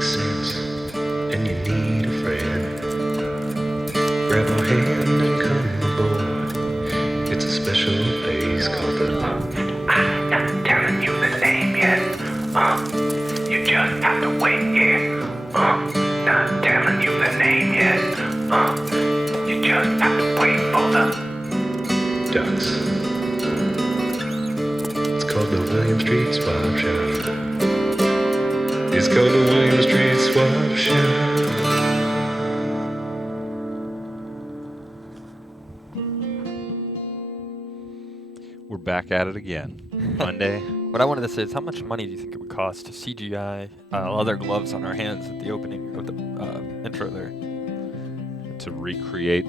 makes sense and you need a friend, grab a hand and come aboard. It's a special place called the... I'm not telling you the name yet. You just have to wait, yeah. Not telling you the name yet. You just have to wait for the... Ducks. It's called the William Street Swap Shop. It's called the William Street Swap Shop. We're back at it again. Monday. What I wanted to say is, how much money do you think it would cost to CGI leather gloves on our hands at the opening of the intro there? To recreate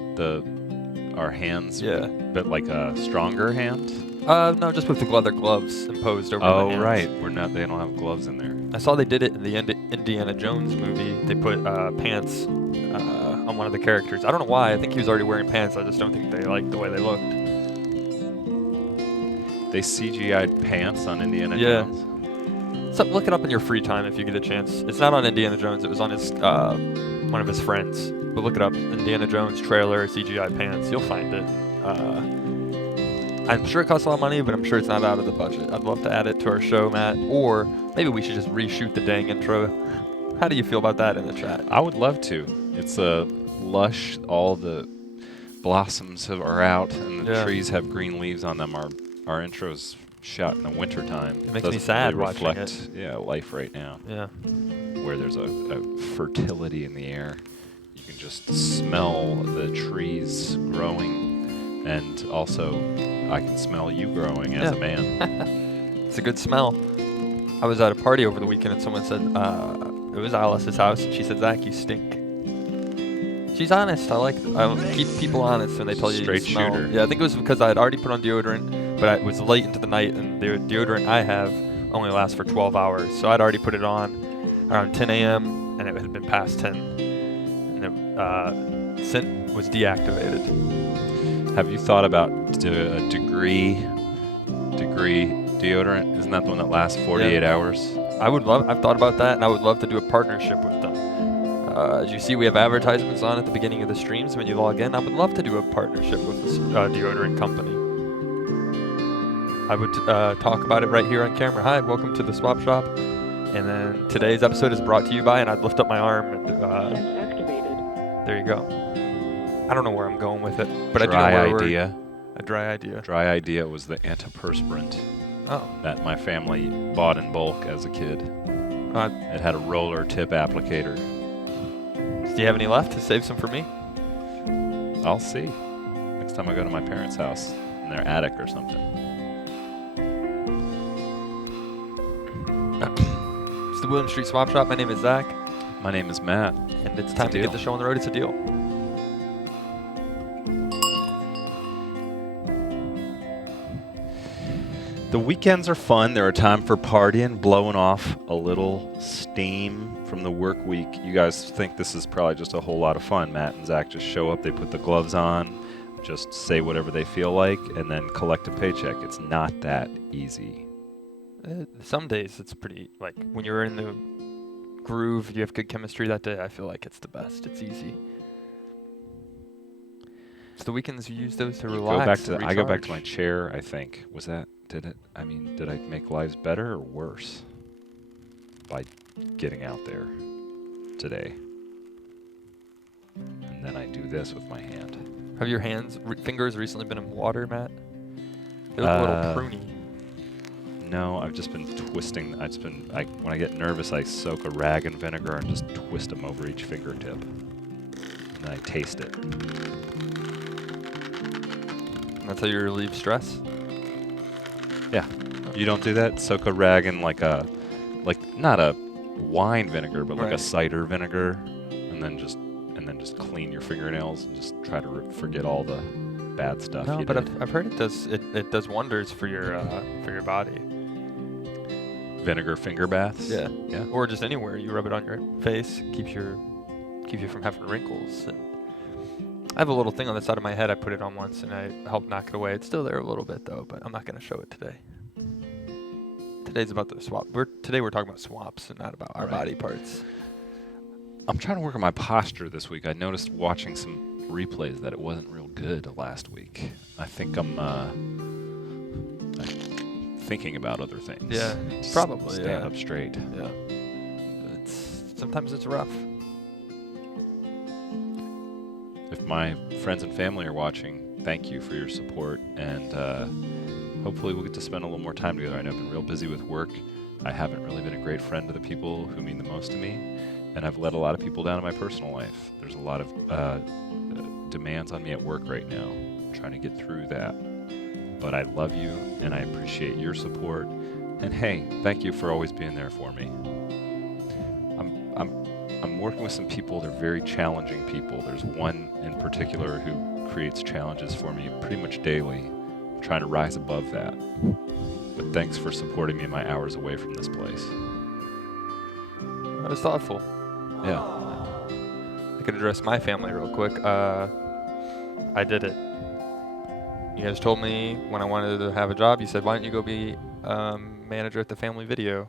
our hands, Yeah. but like a stronger hand? No, just with the leather gloves imposed over the hands. Oh, right. They don't have gloves in there. I saw they did it in the Indiana Jones movie. They put pants on one of the characters. I don't know why. I think he was already wearing pants. I just don't think they liked the way they looked. They CGI'd pants on Indiana Yeah. Jones? So look it up in your free time if you get a chance. It's not on Indiana Jones. It was on his one of his friends. But look it up. Indiana Jones trailer, CGI pants. You'll find it. I'm sure it costs a lot of money, but I'm sure it's not out of the budget. I'd love to add it to our show, Matt. Or maybe we should just reshoot the dang intro. How do you feel about that in the chat? I would love to. It's a lush, all the blossoms are out, and the trees have green leaves on them. Our intro's shot in the wintertime. It makes me sad really watching reflect, it. life right now. Yeah. Where there's a fertility in the air. You can just smell the trees growing, and also I can smell you growing as a man. It's a good smell. I was at a party over the weekend and someone said, it was Alice's house, and she said, "Zach, you stink." She's honest. I keep people honest when they tell you Straight you smell. shooter. Yeah, I think it was because I had already put on deodorant, but it was late into the night, and the deodorant I have only lasts for 12 hours. So I'd already put it on around 10 a.m., and it had been past 10. And the scent was deactivated. Have you thought about a degree deodorant? Isn't that the one that lasts 48 hours? I've thought about that, and I would love to do a partnership with them. As you see, we have advertisements on at the beginning of the streams when you log in. I would love to do a partnership with this deodorant company. I would talk about it right here on camera. Hi, welcome to the Swap Shop. And then today's episode is brought to you by, and I'd lift up my arm. And, there you go. I don't know where I'm going with it, but I do know where idea. A dry idea. Dry idea was the antiperspirant that my family bought in bulk as a kid. It had a roller tip applicator. Do you have any left to save some for me? I'll see. Next time I go to my parents' house in their attic or something. It's the William Street Swap Shop. My name is Zach. My name is Matt. And it's time to get the show on the road. It's a deal. The weekends are fun. They're a time for partying, blowing off a little steam from the work week. You guys think this is probably just a whole lot of fun. Matt and Zach just show up, they put the gloves on, just say whatever they feel like, and then collect a paycheck. It's not that easy. Some days it's pretty, like, when you're in the groove, you have good chemistry that day, I feel like it's the best. It's easy. So the weekends, you use those to relax. I go back to my chair, I think. Did I make lives better or worse by getting out there today? And then I do this with my hand. Have your fingers recently been in water, Matt? They look a little pruny. No, I've just been twisting. When I get nervous, I soak a rag in vinegar and just twist them over each fingertip. And then I taste it. And that's how you relieve stress? Yeah. You don't do that? Soak a rag in not a wine vinegar, but like a cider vinegar, and then just clean your fingernails and just try to forget all the bad stuff. No, but I've heard it does wonders for your body. Vinegar finger baths? Yeah. Yeah. Or just anywhere. You rub it on your face, keeps you from having wrinkles. And I have a little thing on the side of my head. I put it on once and I helped knock it away. It's still there a little bit though, but I'm not going to show it today. Today's about the swap. Today we're talking about swaps and not about our body parts. I'm trying to work on my posture this week. I noticed watching some replays that it wasn't real good last week. I think I'm thinking about other things. Yeah, probably. Stand up straight. Yeah. Sometimes it's rough. If my friends and family are watching, thank you for your support, and hopefully we'll get to spend a little more time together. I know I've been real busy with work. I haven't really been a great friend to the people who mean the most to me, and I've let a lot of people down in my personal life. There's a lot of demands on me at work right now. I'm trying to get through that. But I love you, and I appreciate your support. And hey, thank you for always being there for me. I'm working with some people. They're very challenging people. There's one in particular who creates challenges for me pretty much daily. I'm trying to rise above that. But thanks for supporting me in my hours away from this place. That was thoughtful. Yeah. I could address my family real quick. I did it. You guys told me when I wanted to have a job, you said, why don't you go be manager at the family video?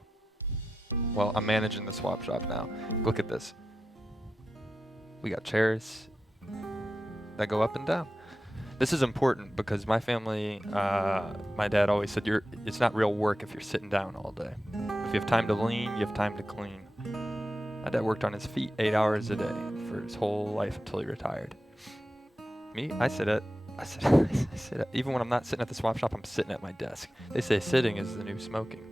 Well, I'm managing the swap shop now. Look at this. We got chairs that go up and down. This is important because my family, my dad always said, it's not real work if you're sitting down all day. If you have time to lean, you have time to clean. My dad worked on his feet 8 hours a day for his whole life until he retired. Me, I sit at, even when I'm not sitting at the swap shop, I'm sitting at my desk. They say sitting is the new smoking.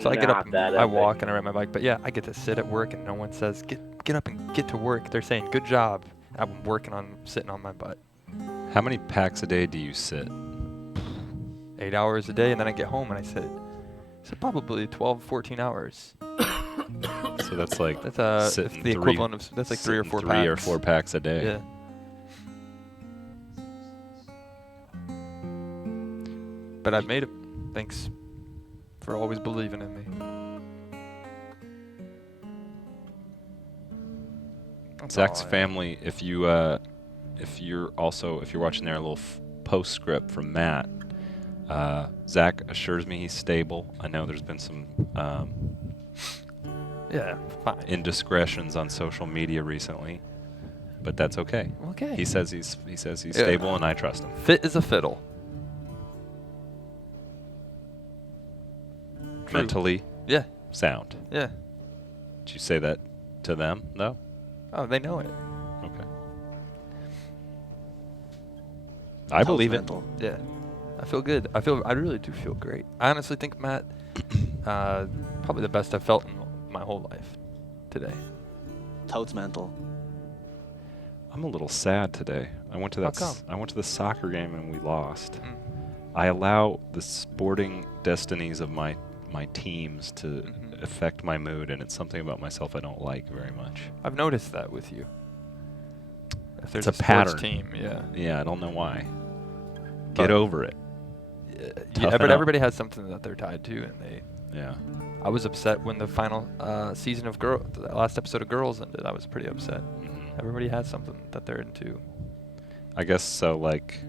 So I get up, and I walk, and I ride my bike. But yeah, I get to sit at work, and no one says, get up and get to work. They're saying, good job. I'm sitting on my butt. How many packs a day do you sit? 8 hours a day, and then I get home, and I sit. So probably 12, 14 hours. So that's like That's sitting the equivalent of, that's like 3 or 4 packs. 3 or 4 packs a day. Yeah. But I've made it. Thanks for always believing in me. That's Zach's all I have. family, if you're watching their little postscript from Matt, Zach assures me he's stable. I know there's been some Yeah, fine. indiscretions on social media recently, but that's okay. Okay. He says he's stable, and I trust him. Fit as a fiddle. True. Mentally Yeah, sound. yeah. Did you say that to them? No? Oh, they know it. Okay. I believe it. Yeah. I feel good. I really do feel great. I honestly think, Matt, probably the best I've felt in my whole life today. Toad's mental. I'm a little sad today. I went to How come? I went to the soccer game and we lost. Mm. I allow the sporting destinies of my teams to Mhm. affect my mood, and it's something about myself I don't like very much. I've noticed that with you. If there's It's a sports pattern. team, yeah. Yeah, I don't know why. But- Get over it. Yeah, Toughen but up. everybody has something that they're tied to, and Yeah. I was upset when the final season of the last episode of Girls ended. I was pretty upset. Mhm. Everybody has something that they're into. I guess so. Like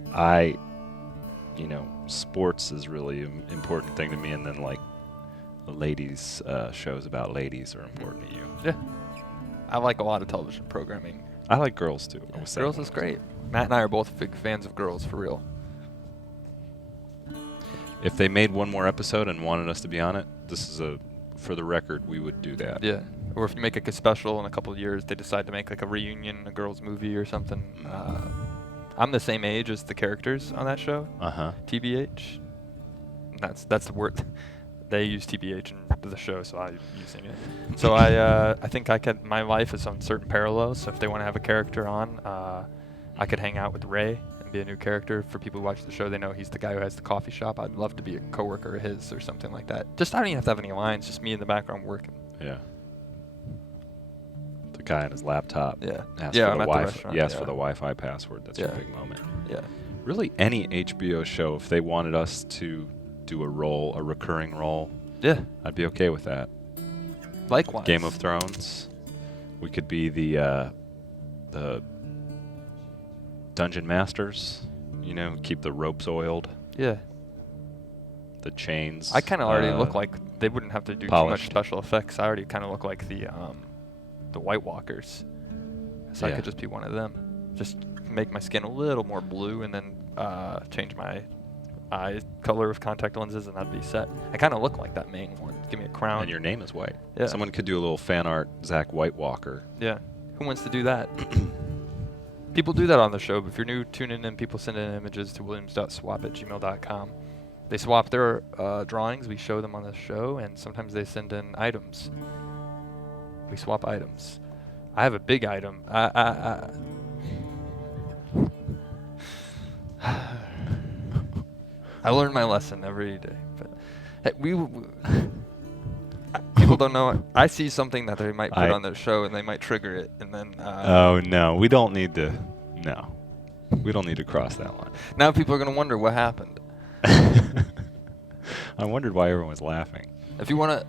sports is really an important thing to me, and then like the ladies shows about ladies are important to you. Yeah. I like a lot of television programming. I like Girls too. I was saying Girls when is I was- great. Matt and I are both big fans of Girls, for real. If they made one more episode and wanted us to be on it, for the record, we would do that. Yeah. Or if you make like a special in a couple of years, they decide to make like a reunion, a girls movie or something. I'm the same age as the characters on that show, TBH. That's the word. They use TBH in the show, so I'm using it. So I think my life is on certain parallels. So if they want to have a character on, I could hang out with Ray and be a new character. For people who watch the show, they know he's the guy who has the coffee shop. I'd love to be a coworker of his or something like that. I don't even have to have any lines. Just me in the background working. Yeah. The guy on his laptop. Yeah. Asks Yeah, for I'm the at the Wi-Fi. restaurant, Yes, yeah. for the Wi-Fi password. That's your Yeah. big moment. Yeah. Really, any HBO show, if they wanted us to do a recurring role, Yeah. I'd be okay with that. Likewise. Game of Thrones. We could be the dungeon masters. Keep the ropes oiled, Yeah. the chains. I kind of already look like they wouldn't have to do too much polished. special effects. I already kind of look like the White Walkers. So I Yeah. could just be one of them. Just make my skin a little more blue and then change my eye color of contact lenses and that'd be set. I kind of look like that main one. Give me a crown. And your name is White. Yeah. Someone could do a little fan art, Zach White Walker. Yeah. Who wants to do that? People do that on the show, but if you're new, tuning in, people send in images to williams.swap@gmail.com. They swap their drawings, we show them on the show, and sometimes they send in items. We swap items. I have a big item. I learn my lesson every day. But hey, people don't know. I see something that they might put on their show, and they might trigger it, and then. Oh no, we don't need to. No, we don't need to cross that line. Now people are gonna wonder what happened. I wondered why everyone was laughing. If you wanna,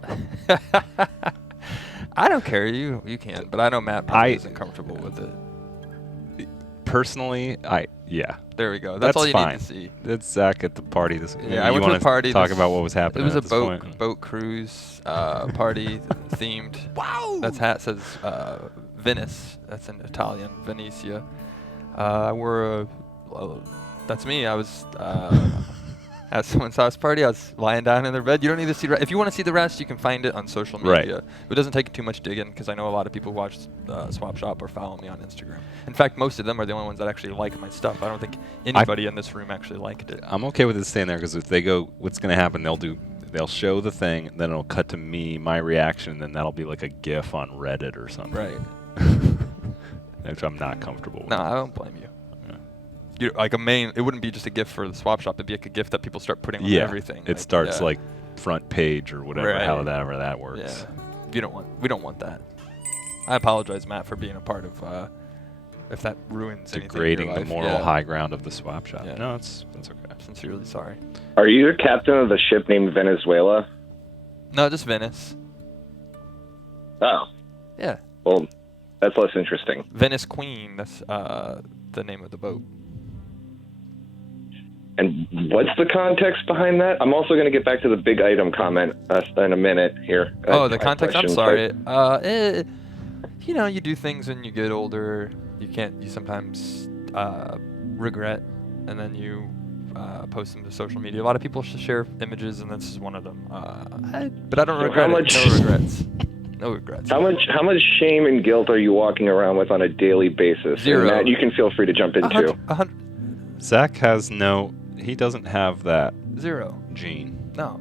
I don't care. You can, but I know Matt probably isn't comfortable with it. Personally, yeah. There we go. That's all you fine. need to see. It's Zach at the party. Yeah, I went to the party. Talk about what was happening. It was a at this point. boat cruise party themed. Wow. That hat says Venice. That's in Italian, Venetia. I wore that's me. I was at someone's house party. I was lying down in their bed. You don't need to see. If you want to see the rest, you can find it on social media. Right. It doesn't take too much digging because I know a lot of people watch Swap Shop or follow me on Instagram. In fact, most of them are the only ones that actually like my stuff. I don't think anybody in this room actually liked it. I'm okay with it staying there because if they go, what's going to happen? They'll show the thing, then it'll cut to me, my reaction, and then that'll be like a GIF on Reddit or something. Right. Which I'm not comfortable with. No, I don't blame you. It wouldn't be just a GIF for the Swap Shop. It'd be like a GIF that people start putting on everything. It starts like front page or whatever, however that works. Yeah. We don't want that. I apologize, Matt, for being a part of if that ruins degrading anything in the your life. moral high ground of the Swap Shop. Yeah. No, that's okay. I'm sincerely sorry. Are you the captain of the ship named Venezuela? No, just Venice. Oh. Yeah. Well, that's less interesting. Venice Queen. That's the name of the boat. And what's the context behind that? I'm also going to get back to the big item comment in a minute here. The context. I'm sorry. You do things when you get older. You sometimes regret, and then you post them to social media. A lot of people share images, and this is one of them. But I don't regret it. No regrets. No regrets. How much shame and guilt are you walking around with on a daily basis? 0. And Matt, you can feel free to jump in too. Zach has he doesn't have that 0 gene. No,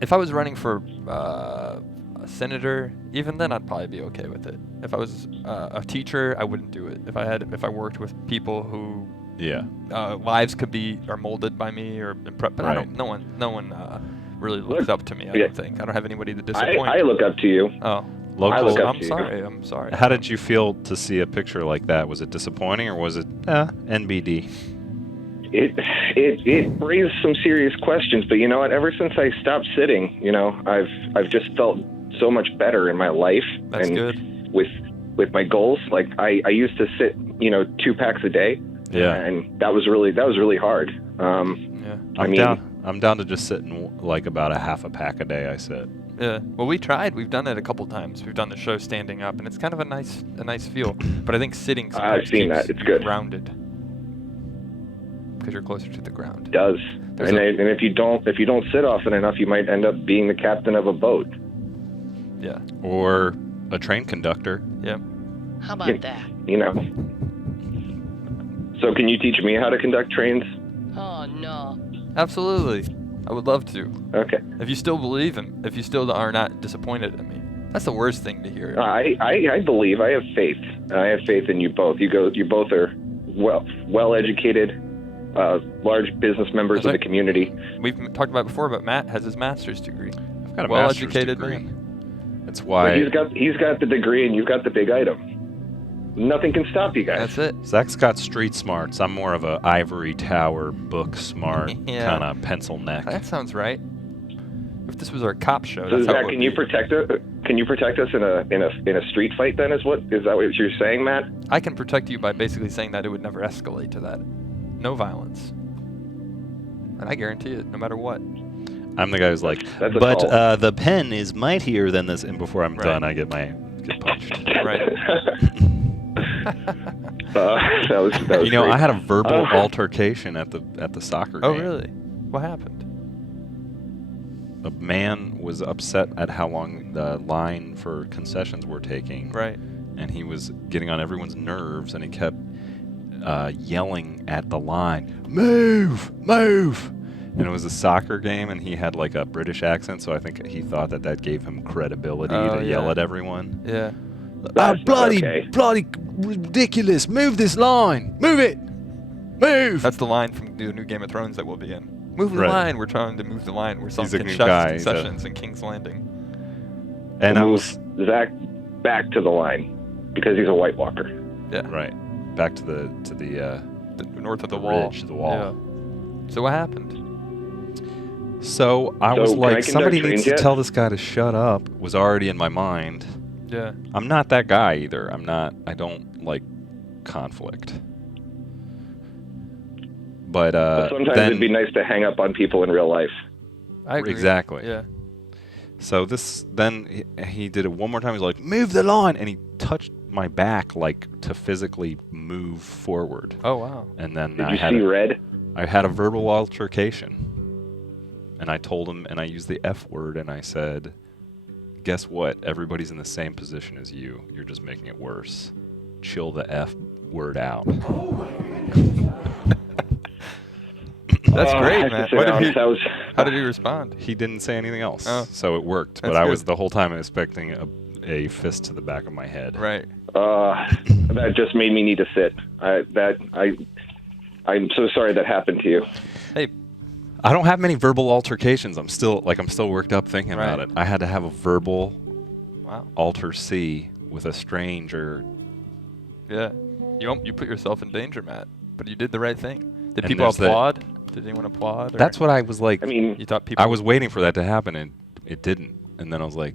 if I was running for a senator, even then I'd probably be okay with it. If I was a teacher, I wouldn't do it. If I worked with people who lives are molded by me but right. No one really looks up to me. I don't think. I don't have anybody to disappoint. I look up to you. Oh. Local. I'm sorry. How did you feel to see a picture like that? Was it disappointing or was it NBD? It raised some serious questions, but you know what? Ever since I stopped sitting, I've just felt so much better in my life. That's and good. With my goals, like I used to sit, 2 packs a day. Yeah. And that was really hard. Yeah. I'm down to just sitting like about a half a pack a day. I sit. Yeah. Well, we tried. We've done it a couple times. We've done the show standing up, and it's kind of a nice feel. But I think sitting sometimes I've seen that. It's good. Grounded. Because you're closer to the ground. It does. And if you don't sit often enough, you might end up being the captain of a boat. Yeah. Or a train conductor. Yeah. How about that? So can you teach me how to conduct trains? Oh, no. Absolutely. I would love to. Okay. If you still believe in, if you still are not disappointed in me. That's the worst thing to hear. I believe. I have faith. I have faith in you both. You both are well educated, large business members of the community. We've talked about it before, but Matt has his master's degree. I've got a well master's educated degree. man. That's why he's got the degree and you've got the big item. Nothing can stop you guys. That's it. Zach's got street smarts. I'm more of a ivory tower, book smart, Yeah. kind of pencil neck. That sounds right. If this was our cop show, So that's how it Zach, would can you be. protect us? Can you protect us in a street fight? Then is that what you're saying, Matt? I can protect you by basically saying that it would never escalate to that. No violence. And I guarantee it, no matter what. I'm the guy who's like, That's a but call. the pen is mightier than this. And before I'm Right. done, I get my get punched. Right. that was You know, great. I had a verbal altercation at the soccer Oh, game. really? What happened? A man was upset at how long the line for concessions were taking. Right. And he was getting on everyone's nerves, and he kept yelling at the line, "Move! Move!" And it was a soccer game, and he had like a British accent, so I think he thought that gave him credibility Oh, to yell yeah. at everyone. Yeah. That's not okay. bloody ridiculous! Move this line! Move it! Move! That's the line from the new Game of Thrones that we'll be in. Move the Right. line. We're trying to move the line. We're selling He's a new guy. He's a- concessions in King's Landing. and I Move was Zach back to the line because he's a White Walker. Yeah. right back to the The north of the The wall. ridge, the wall. Yeah. So what happened? So I So was can I like, conduct somebody needs trains to yet? tell this guy to shut up. Was already in my mind. Yeah. I'm not that guy either. I don't like conflict. But But sometimes then it'd be nice to hang up on people in real life. I agree. Exactly. Yeah. So then he did it one more time. He's like, "Move the line," and he touched my back like to physically move forward. Oh, wow. And then Did you see red? I had a verbal altercation. And I told him, and I used the F word, and I said, "Guess what? Everybody's in the same position as you. You're just making it worse. Chill the F word out." That's Oh, I great, have to man. sit What down. did he, That was how did he respond? He didn't say anything else, Oh. so it worked. But That's I was good. the whole time expecting a fist to the back of my head. Right. that just made me need to sit. I'm so sorry that happened to you. Hey, I don't have many verbal altercations. I'm still worked up thinking about Right. it. I had to have a verbal wow. alter-C with a stranger. Yeah. You put yourself in danger, Matt. But you did the right thing. Did And people there's that- applaud? Did anyone applaud? Or That's what I was like. I mean, you thought people. I was waiting for that to happen, and it didn't. And then I was like,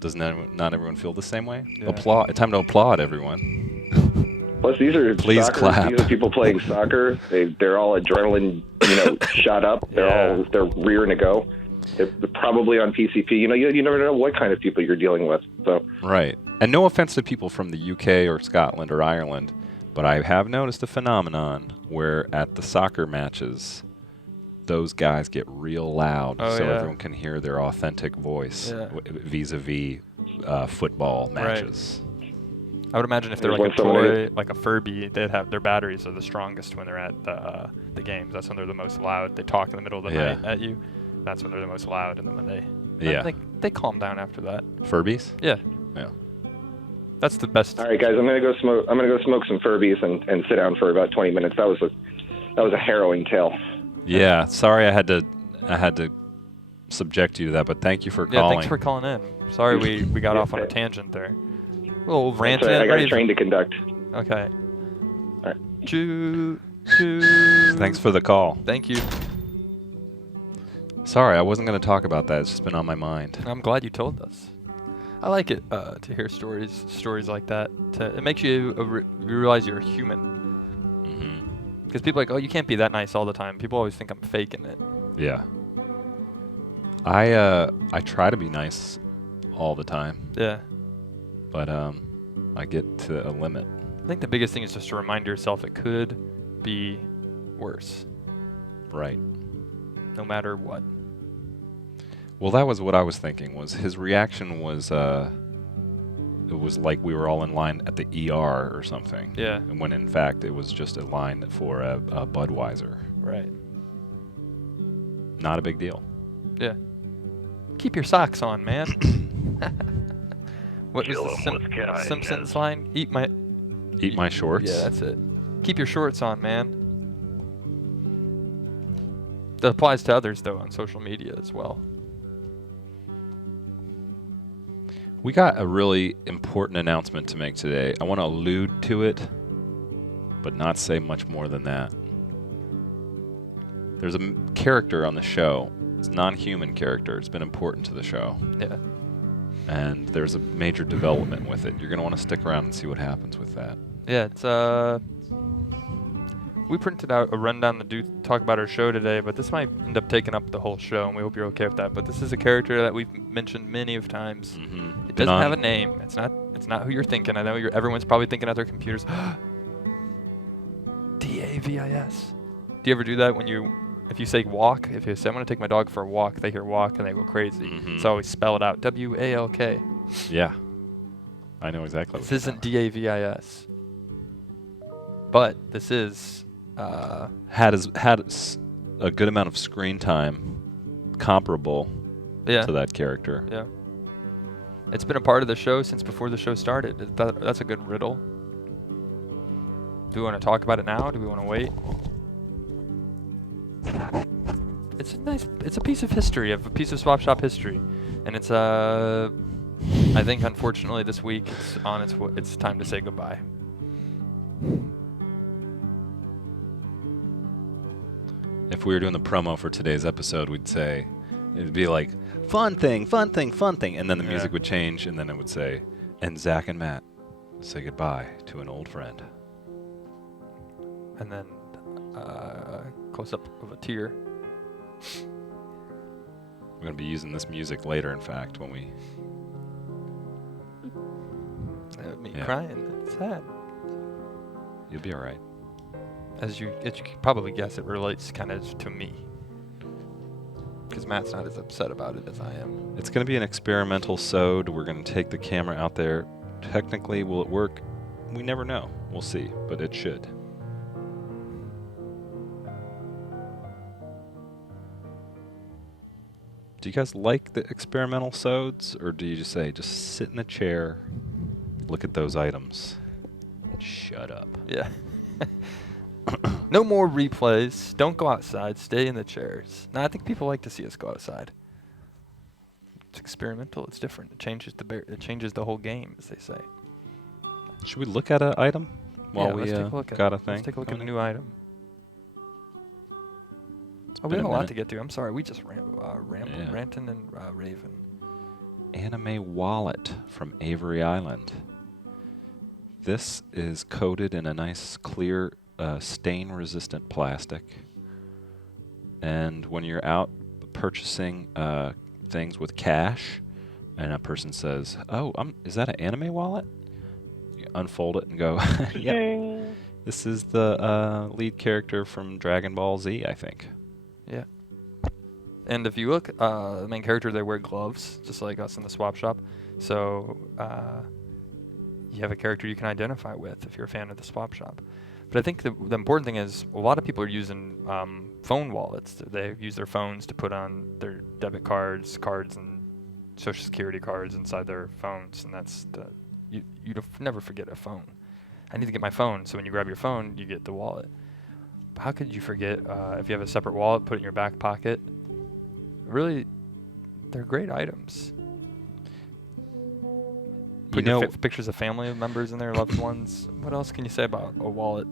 does not everyone feel the same way? Yeah. Applaud. Time to applaud, everyone. plus these are Please soccer, clap. These are people playing soccer. They're all adrenaline, shot up. Yeah. They're rearing to go. They're probably on PCP. You never know what kind of people you're dealing with. So Right. And no offense to people from the UK or Scotland or Ireland, but I have noticed a phenomenon where at the soccer matches, those guys get real loud Oh, so yeah. everyone can hear their authentic voice Yeah. vis-a-vis football matches. I would imagine if they're There's like a one somebody- toy, like a Furby, they'd have their batteries are the strongest when they're at the games. That's when they're the most loud. They talk in the middle of the Yeah. night at you. That's when they're the most loud, and then when Yeah. they calm down after that. Furbies? Yeah. Yeah. That's the best. All right, guys, I'm gonna go smoke some Furbies and sit down for about 20 minutes. That was a harrowing tale. Yeah. Sorry, I had to subject you to that, but thank you for calling. Yeah, thanks for calling in. Sorry we got off on a tangent there. A little rant. Sorry, I got a rave. train to conduct. Okay. All right. Choo. Thanks for the call. Thank you. Sorry, I wasn't going to talk about that. It's just been on my mind. I'm glad you told us. I like it to hear stories like that. It makes you realize you're a human. Because people are like, oh, you can't be that nice all the time. People always think I'm faking it. Yeah. I try to be nice all the time, Yeah. but I get to a limit. I think the biggest thing is just to remind yourself it could be worse, Right. no matter what. Well, that was what I was thinking. Was his reaction was it was like we were all in line at the ER or something. Yeah. And when in fact it was just a line for a Budweiser. Right. Not a big deal. Yeah. Keep your socks on, man. What was the Simpsons line? Eat my shorts. Yeah, that's it. Keep your shorts on, man. That applies to others, though, on social media as well. We got a really important announcement to make today. I want to allude to it, but not say much more than that. There's a character on the show. It's a non-human character. It's been important to the show. Yeah. And there's a major development with it. You're going to want to stick around and see what happens with that. Yeah, it's we printed out a rundown to talk about our show today, but this might end up taking up the whole show, and we hope you're okay with that. But this is a character that we've mentioned many of times. Mm-hmm. It doesn't have a name. It's It's not who you're thinking. I know everyone's probably thinking at their computers. DAVIS. Do you ever do that if you say walk? If you say I'm going to take my dog for a walk, they hear walk and they go crazy. Mhm. So always spell it out. WALK. Yeah. I know exactly. This isn't DAVIS. But this is. Had a good amount of screen time comparable Yeah. to that character. Yeah. It's been a part of the show since before the show started. That's a good riddle. Do we want to talk about it now? Do we want to wait? It's a piece of history, a piece of Swap Shop history. And it's, I think unfortunately this week it's time to say goodbye. If we were doing the promo for today's episode, we'd say, it'd be like, fun thing, fun thing, fun thing. And then the music would change, and then it would say, and Zach and Matt say goodbye to an old friend. And then close up of a tear. We're going to be using this music later, in fact, when we... Me Yeah. crying. It's sad. You'll be all right. As you can probably guess, it relates kind of to me. Because Matt's not as upset about it as I am. It's going to be an experimental sode. We're going to take the camera out there. Technically, will it work? We never know. We'll see, but it should. Do you guys like the experimental sods, or do you just say, just sit in a chair, look at those items, and shut up? Yeah. No more replays. Don't go outside. Stay in the chairs. No, I think people like to see us go outside. It's experimental. It's different. It changes the whole game, as they say. Should we look at an item while we let's take a look got a at thing? Let's take a look at a going? new item. We been have a a lot minute. to get to. I'm sorry. We just ranting and raving. Anime wallet from Avery Island. This is coated in a nice clear stain-resistant plastic. And when you're out purchasing things with cash, and a person says, "Oh, is that an anime wallet?" You unfold it and go, "Yep, this is the lead character from Dragon Ball Z, I think." Yeah. And if you look, the main character, they wear gloves, just like us in the swap shop. So you have a character you can identify with if you're a fan of the swap shop. But I think the important thing is a lot of people are using phone wallets. They use their phones to put on their debit cards, and social security cards inside their phones. And that's you never forget a phone. I need to get my phone. So when you grab your phone, you get the wallet. But how could you forget if you have a separate wallet, put it in your back pocket? Really, they're great items. Put pictures of family members in there, loved ones. What else can you say about a wallet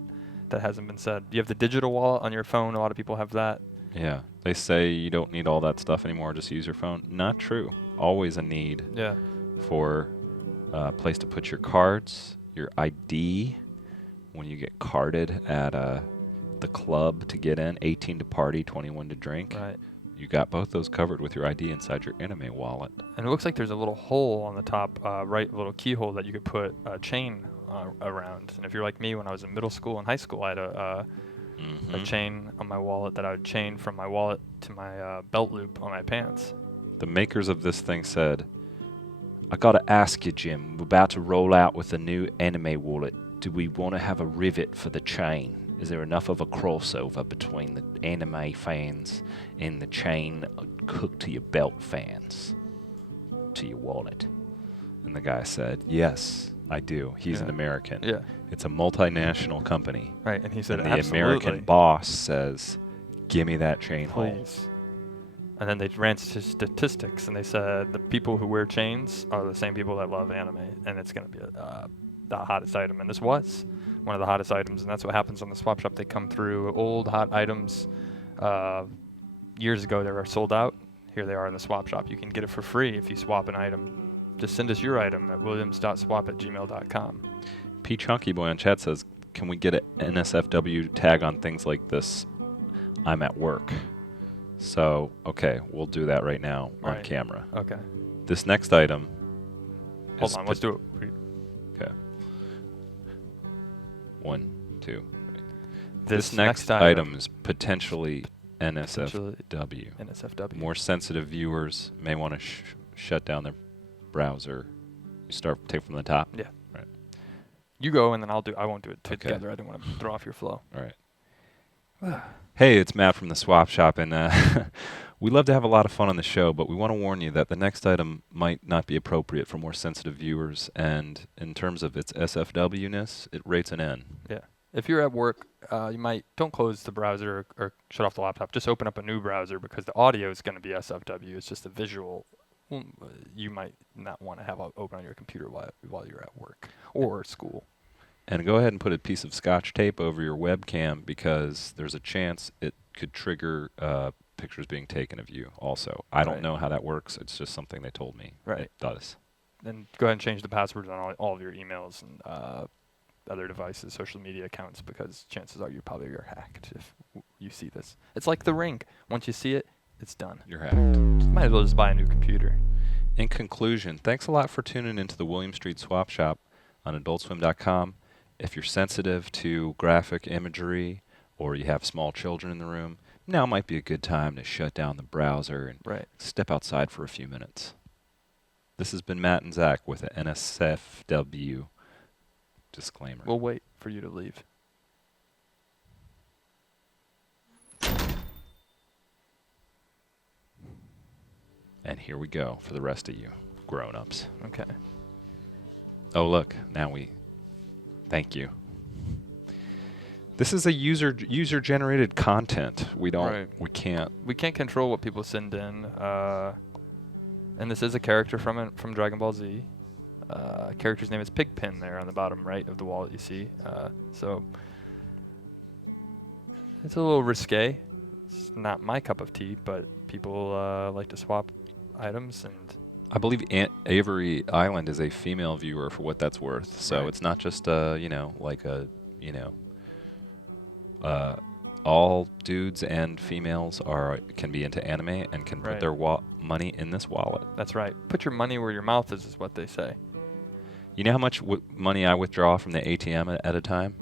that hasn't been said? You have the digital wallet on your phone. A lot of people have that. Yeah, they say you don't need all that stuff anymore. Just use your phone. Not true. Always a need. Yeah. For a place to put your cards, your ID. When you get carded at the club to get in, 18 to party, 21 to drink. Right. You got both those covered with your ID inside your anime wallet. And it looks like there's a little hole on the top right, a little keyhole that you could put a chain around. And if you're like me, when I was in middle school and high school, I had a chain on my wallet that I would chain from my wallet to my belt loop on my pants. The makers of this thing said, "I gotta ask you, Jim, we're about to roll out with a new anime wallet. Do we want to have a rivet for the chain? Is there enough of a crossover between the anime fans and the chain hooked to your belt fans, to your wallet?" And the guy said, "Yes, I do." He's an American. Yeah. It's a multinational company. Right, and he said, And the absolutely. American boss says, "Give me that chain hole." Please. And then they ran statistics, and they said the people who wear chains are the same people that love anime, and it's going to be the hottest item. And this was one of the hottest items, and that's what happens on the swap shop. They come through old hot items. Years ago, they were sold out. Here they are in the swap shop. You can get it for free if you swap an item. Just send us your item at williams.swap@gmail.com. P. Chunky Boy on chat says, "Can we get an NSFW tag on things like this? I'm at work." So, okay, we'll do that right now on Right. camera. Okay. This next item Hold is on, let's do it. 1, 2. This next item is potentially NSFW. NSFW. More sensitive viewers may want to shut down their browser. You take from the top? Yeah. Right. You go, and then I won't do it Okay. together. I didn't want to throw off your flow. All right. Hey, it's Matt from the Swap Shop, and we love to have a lot of fun on the show, but we want to warn you that the next item might not be appropriate for more sensitive viewers, and in terms of its SFW-ness, it rates an N. Yeah. If you're at work, don't close the browser or shut off the laptop. Just open up a new browser because the audio is going to be SFW. It's just the visual. You might not want to have open on your computer while you're at work or school. And go ahead and put a piece of Scotch tape over your webcam because there's a chance it could trigger pictures being taken of you also. I don't Right. know how that works. It's just something they told me. Right. It does. Then go ahead and change the passwords on all of your emails and other devices, social media accounts, because chances are you probably are hacked if you see this. It's like the Ring. Once you see it, it's done. You're hacked. Might as well just buy a new computer. In conclusion, thanks a lot for tuning into the William Street Swap Shop on AdultSwim.com. If you're sensitive to graphic imagery or you have small children in the room, now might be a good time to shut down the browser and Right. step outside for a few minutes. This has been Matt and Zach with an NSFW disclaimer. We'll wait for you to leave. And here we go for the rest of you grown-ups. Okay. Oh, look, now thank you. This is a user-generated content. We can't. We can't control what people send in. And this is a character from Dragon Ball Z. Character's name is Pigpen there on the bottom right of the wall that you see. So it's a little risque. It's not my cup of tea, but people like to swap items, and I believe Avery Island is a female viewer for what that's worth. So Right. it's not just all dudes and females can be into anime and can put Right. their money in this wallet. that's right. Put your money where your mouth is what they say. You know how much money I withdraw from the ATM at a time?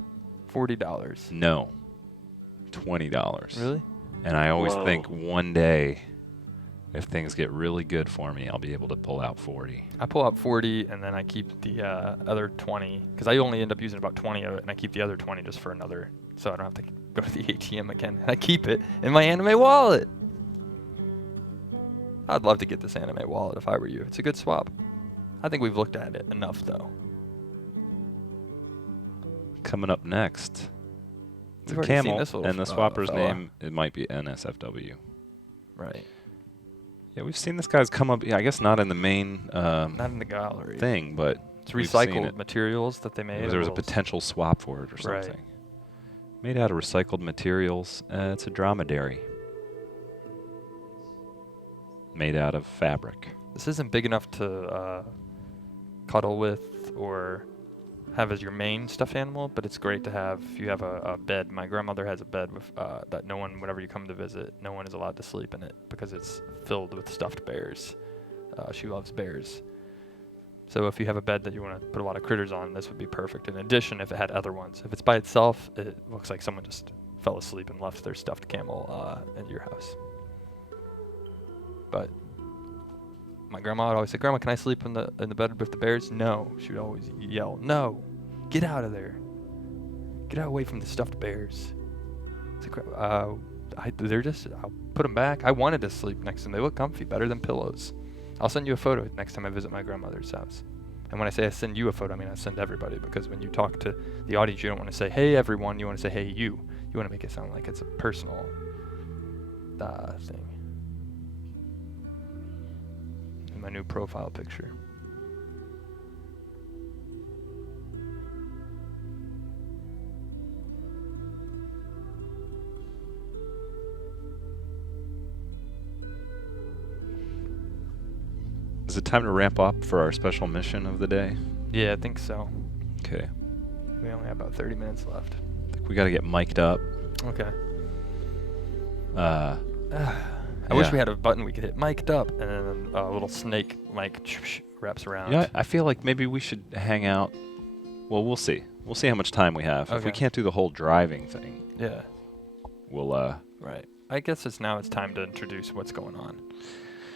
$40. No, $20. Really? And I always Whoa. think one day, if things get really good for me, I'll be able to pull out 40. I pull out 40 and then I keep the other 20 because I only end up using about 20 of it, and I keep the other 20 just for another, so I don't have to go to the ATM again. And I keep it in my anime wallet. I'd love to get this anime wallet if I were you. It's a good swap. I think we've looked at it enough though. Coming up next, it's We've a already seen camel, this little and the swapper's fella. name, it might be NSFW. Right. Yeah, we've seen this guy's come up, I guess not in the main Not in the gallery. thing, but It's we've seen recycled it. materials that they made. There was a little potential swap for it or Right. something. Made out of recycled materials. It's a dromedary. Made out of fabric. This isn't big enough to cuddle with or have as your main stuffed animal, but it's great to have if you have a bed. My grandmother has a bed with that no one, whenever you come to visit, no one is allowed to sleep in it because it's filled with stuffed bears. She loves bears. So if you have a bed that you want to put a lot of critters on, this would be perfect. In addition, if it had other ones. If it's by itself, it looks like someone just fell asleep and left their stuffed camel at your house. But my grandma would always say, "Grandma, can I sleep in the bed with the bears?" No. She would always yell, "No, get out of there. Get out away from the stuffed bears." It's like, I'll put them back. I wanted to sleep next to them. They look comfy, better than pillows. I'll send you a photo next time I visit my grandmother's house. And when I say I send you a photo, I mean I send everybody, because when you talk to the audience, you don't want to say, "Hey everyone," you want to say, "Hey you." You want to make it sound like it's a personal thing. In my new profile picture. Is it time to ramp up for our special mission of the day? Yeah, I think so. Okay. We only have about 30 minutes left. I think we got to get mic'd up. Okay. Uh, I wish yeah. we had a button we could hit mic'd up, and then a little snake mic wraps around. Yeah, I feel like maybe we should hang out. Well, we'll see. We'll see how much time we have. If we Okay. can't do the whole driving thing, Yeah. we'll Right. I guess it's time to introduce what's going on.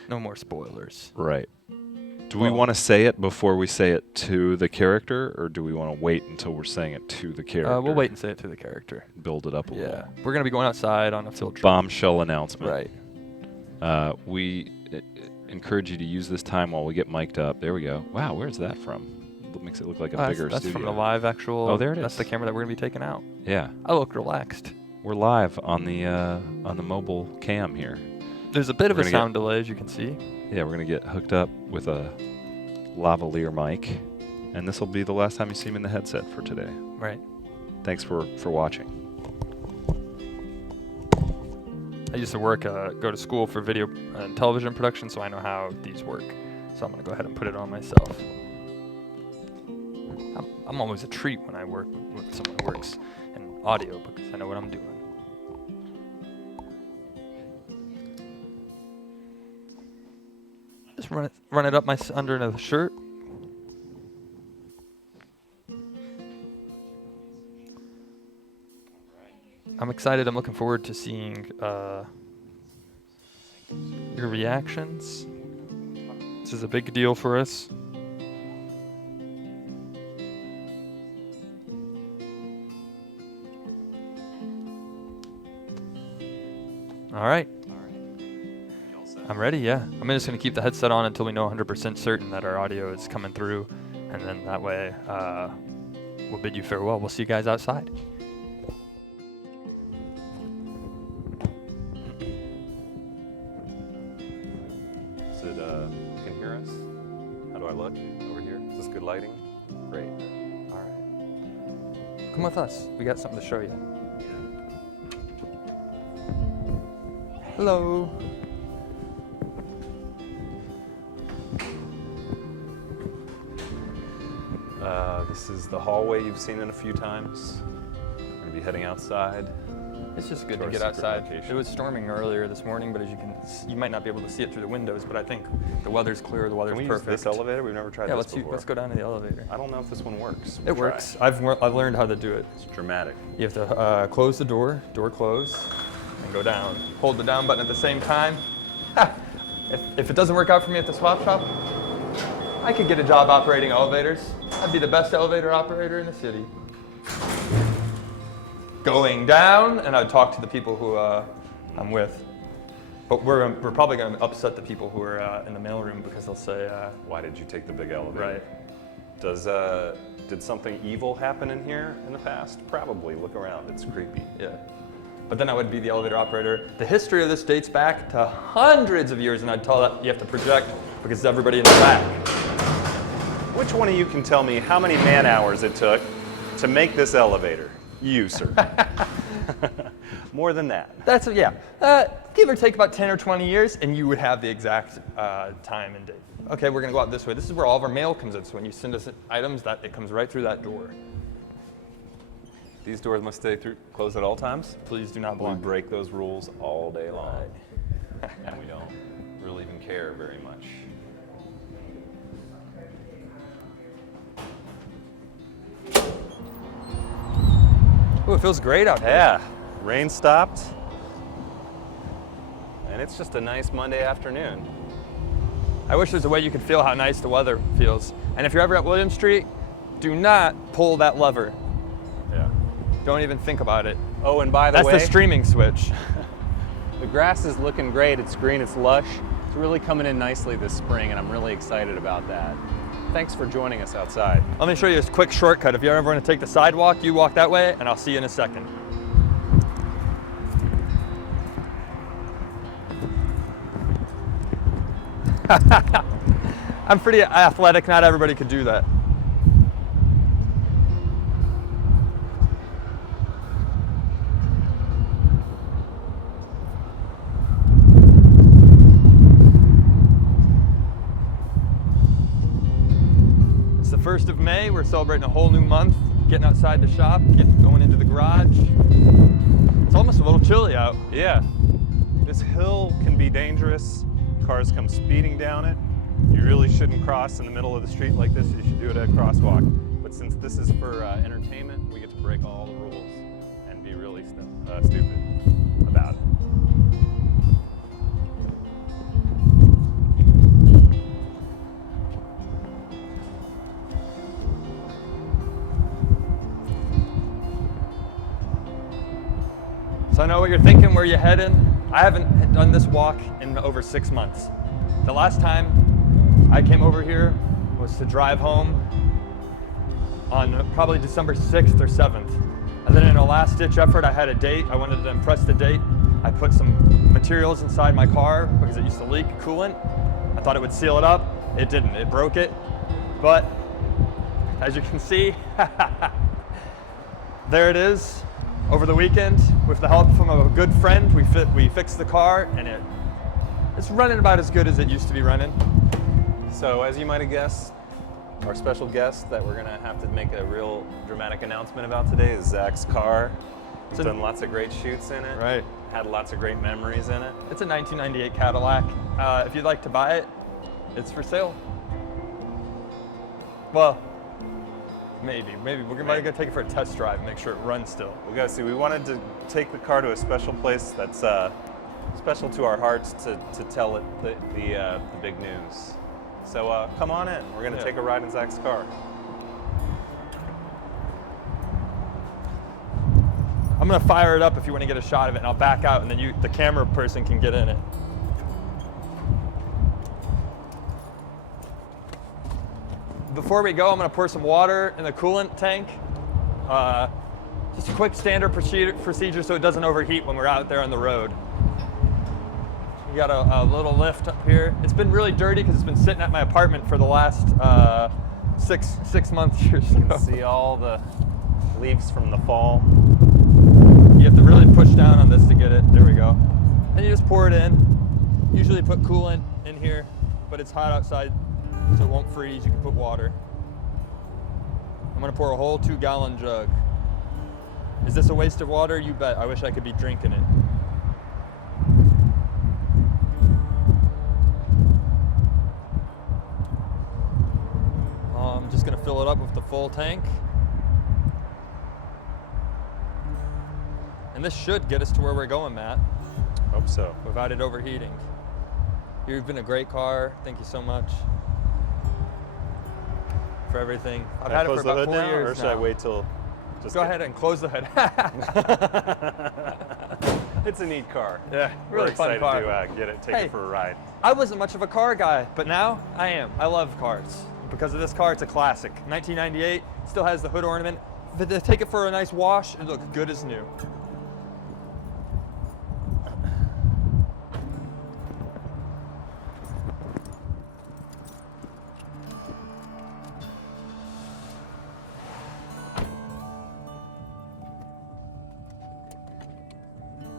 No more spoilers. right. Do we Well- want to say it before we say it to the character, or do we want to wait until we're saying it to the character? We'll wait and say it to the character. Build it up a Yeah. little. We're going to be going outside on a field trip. Bombshell announcement. Right. We encourage you to use this time while we get mic'd up. There we go. Wow, where's that from? It makes it look like a bigger that's studio. from the live actual. Oh, there it That's is. the camera that we're going to be taking out. Yeah, I look relaxed. we're live on the mobile cam here. There's a bit of We're a gonna get- sound delay, as you can see. Yeah, we're gonna get hooked up with a lavalier mic, and this will be the last time you see me in the headset for today. Right. Thanks for watching. I used to go to school for video and television production, so I know how these work. So I'm going to go ahead and put it on myself. I'm always a treat when I work with someone who works in audio because I know what I'm doing. Just run it up under the shirt. I'm excited. I'm looking forward to seeing your reactions. This is a big deal for us. All right. I'm ready, yeah. I'm just going to keep the headset on until we know 100% certain that our audio is coming through. And then that way, we'll bid you farewell. We'll see you guys outside. Is it, you can hear us? How do I look over here? Is this good lighting? Great. All right. Come with us. We got something to show you. Hello. This is the hallway you've seen it a few times. We're gonna be heading outside. It's just good To to our get secret outside. location. It was storming earlier this morning, but as you might not be able to see it through the windows, but I think the weather's clear, the weather's Can we perfect. use this elevator? We've never tried Yeah, this before. let's go down to the elevator. I don't know if this one works. It We'll try. works. I've learned how to do it. It's dramatic. You have to close the door close, and go down. Hold the down button at the same time. Ha! If it doesn't work out for me at the swap shop, I could get a job operating elevators. I'd be the best elevator operator in the city. Going down, and I'd talk to the people who I'm with. But we're probably going to upset the people who are in the mailroom because they'll say, Why did you take the big elevator? right. Did something evil happen in here in the past? Probably. Look around. It's creepy. Yeah. But then I would be the elevator operator. The history of this dates back to hundreds of years, and I'd tell that you have to project because it's everybody in the back. Which one of you can tell me how many man hours it took to make this elevator? You, sir. More than that. Give or take about 10 or 20 years, and you would have the exact time and date. Okay, we're gonna go out this way. This is where all of our mail comes in. So when you send us items, it comes right through that door. These doors must stay closed at all times. Please do not We block. break those rules all day long. And we don't really even care very much. Ooh, it feels great out here. Yeah, rain stopped. And it's just a nice Monday afternoon. I wish there's a way you could feel how nice the weather feels. And if you're ever at William Street, do not pull that lever. Yeah. Don't even think about it. Oh, and by the That's way, the streaming switch. The grass is looking great. It's green, it's lush. It's really coming in nicely this spring, and I'm really excited about that. Thanks for joining us outside. Let me show you a quick shortcut. If you ever want to take the sidewalk, you walk that way, and I'll see you in a second. I'm pretty athletic. Not everybody could do that. It's the 1st of May. We're celebrating a whole new month, getting outside the shop, going into the garage. It's almost a little chilly out. yeah, this hill can be dangerous. Cars come speeding down it. You really shouldn't cross in the middle of the street like this. You should do it at a crosswalk. But since this is for entertainment, we get to break all the rules and be really stupid about it. So I know what you're thinking, where you're heading. I haven't done this walk in over 6 months. The last time I came over here was to drive home on probably December 6th or 7th. And then in a last ditch effort, I had a date. I wanted to impress the date. I put some materials inside my car because it used to leak coolant. I thought it would seal it up. It didn't, it broke it. But as you can see, there it is. Over the weekend, with the help from a good friend, we fixed the car, and it's running about as good as it used to be running. So as you might have guessed, our special guest that we're gonna have to make a real dramatic announcement about today is Zach's car. He's done lots of great shoots in it. Right. Had lots of great memories in it. It's a 1998 Cadillac. If you'd like to buy it, it's for sale. Well, maybe. We're gonna take it for a test drive, make sure it runs still. We gotta see, we wanted to take the car to a special place that's special to our hearts to tell it the big news. So come on in, we're gonna take a ride in Zach's car. I'm gonna fire it up if you want to get a shot of it, and I'll back out, and then the camera person can get in it. Before we go, I'm gonna pour some water in the coolant tank. Just a quick standard procedure so it doesn't overheat when we're out there on the road. We got a little lift up here. It's been really dirty because it's been sitting at my apartment for the last six months or so. See all the leaves from the fall. You have to really push down on this to get it. There we go. And you just pour it in. Usually put coolant in here, but it's hot outside, so it won't freeze. You can put water. I'm gonna pour a whole 2-gallon jug. Is this a waste of water? You bet. I wish I could be drinking it. I'm just gonna fill it up with the full tank. And this should get us to where we're going, Matt, Hope so. without it overheating. You've been a great car. Thank you so much for everything. I've had it for about 4 years or should now. I wait till? Just Go ahead and close the hood. It's a neat car. Yeah, We're really fun excited car. to take Hey. it for a ride. I wasn't much of a car guy, but now I am. I love cars. Because of this car, it's a classic. 1998, still has the hood ornament. But to take it for a nice wash, it looks good as new.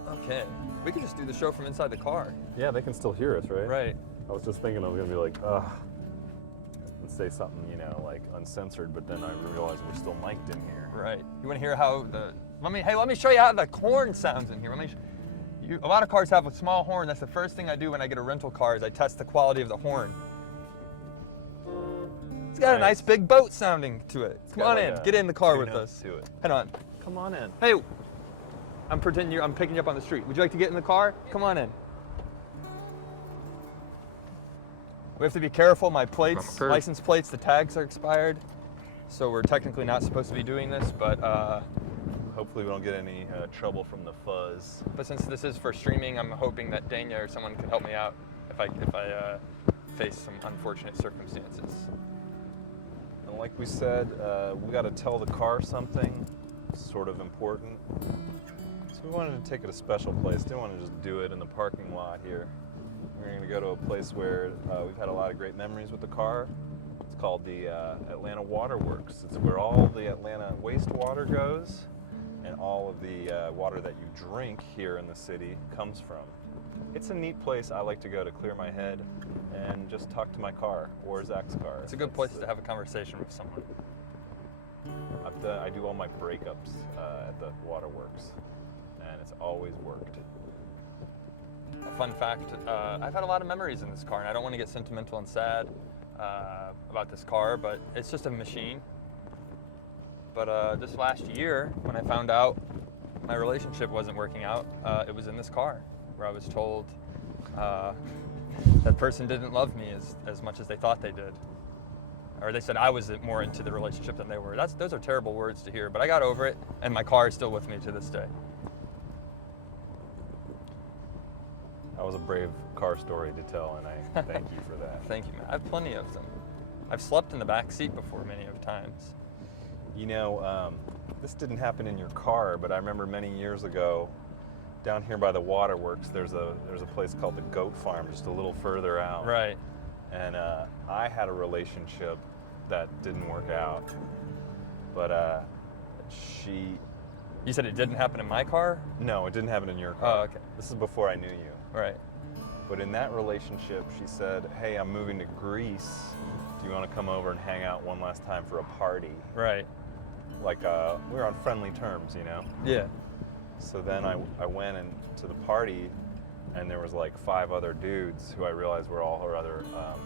Okay, we could just do the show from inside the car. Yeah, they can still hear us, right? Right. I was just thinking I was gonna be like, ugh, and say something, like uncensored, but then I realized we're still mic'd in here. Right. You want to hear how let me show you how the horn sounds in here. A lot of cars have a small horn. That's the first thing I do when I get a rental car is I test the quality of the horn. It's got a nice big boat sounding to it. Come on in. Get in the car with us. To it. Head on. Come on in. Hey, I'm pretending I'm picking you up on the street. Would you like to get in the car? Come on in. We have to be careful. My plates, license plates, the tags are expired. So we're technically not supposed to be doing this, but Hopefully we don't get any trouble from the fuzz. since this is for streaming, I'm hoping that Dania or someone can help me out if I face some unfortunate circumstances. And like we said, we got to tell the car something sort of important. So we wanted to take it to a special place. Didn't want to just do it in the parking lot here. We're going to go to a place where we've had a lot of great memories with the car. It's called the Atlanta Waterworks. It's where all the Atlanta wastewater goes and all of the water that you drink here in the city comes from. It's a neat place I like to go to clear my head and just talk to my car or Zach's car. It's a good place to have a conversation with someone. I do all my breakups at the Waterworks, and it's always worked. A fun fact, I've had a lot of memories in this car, and I don't want to get sentimental and sad about this car, but it's just a machine. but this last year, when I found out my relationship wasn't working out, it was in this car where I was told that person didn't love me as much as they thought they did. Or they said I was more into the relationship than they were. Those are terrible words to hear, but I got over it, and my car is still with me to this day. That was a brave car story to tell, and I thank you for that. Thank you, man. I have plenty of them. I've slept in the back seat before many of times. You know, this didn't happen in your car, but I remember many years ago, down here by the waterworks, there's a place called the Goat Farm, just a little further out. Right. And I had a relationship that didn't work out, but You said it didn't happen in my car? No, it didn't happen in your car. Oh, okay. This is before I knew you. Right. But in that relationship, she said, hey, I'm moving to Greece. Do you want to come over and hang out one last time for a party? Right. Like, we were on friendly terms, you know? Yeah. So then I went to the party, and there was like 5 other dudes who I realized were all her other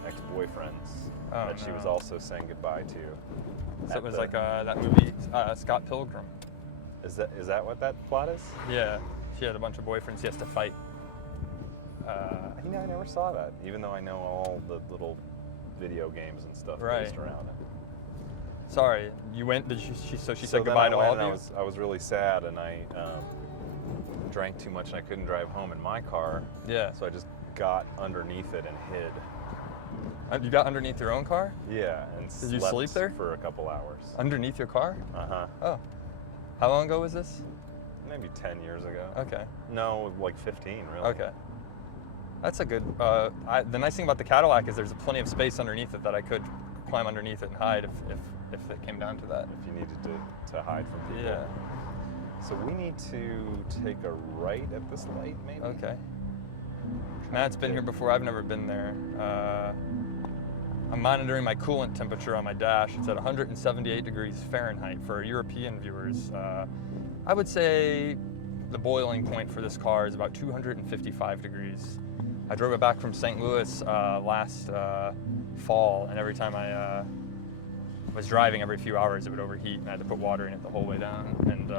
ex-boyfriends that she was also saying goodbye to. So it was like that movie, Scott Pilgrim. Is that what that plot is? Yeah. She had a bunch of boyfriends she has to fight. You know, I never saw that, even though I know all the little video games and stuff Right. based around it. Sorry, you went. She said then goodbye I to went all of and you. I was really sad, and I drank too much, and I couldn't drive home in my car. Yeah. So I just got underneath it and hid. You got underneath your own car? Yeah, and Did you slept sleep there? for a couple hours. Underneath your car? Uh-huh. Oh. How long ago was this? Maybe 10 years ago. Okay. No, like 15, really. Okay. That's a good. The nice thing about the Cadillac is there's plenty of space underneath it that I could climb underneath it and hide if it came down to that. If you needed to hide from people. Yeah. So we need to take a right at this light, maybe? Okay. Matt's been here before. I've never been there. I'm monitoring my coolant temperature on my dash. It's at 178 degrees Fahrenheit. For European viewers, I would say the boiling point for this car is about 255 degrees. I drove it back from St. Louis last fall, and every time I was driving, every few hours it would overheat, and I had to put water in it the whole way down, and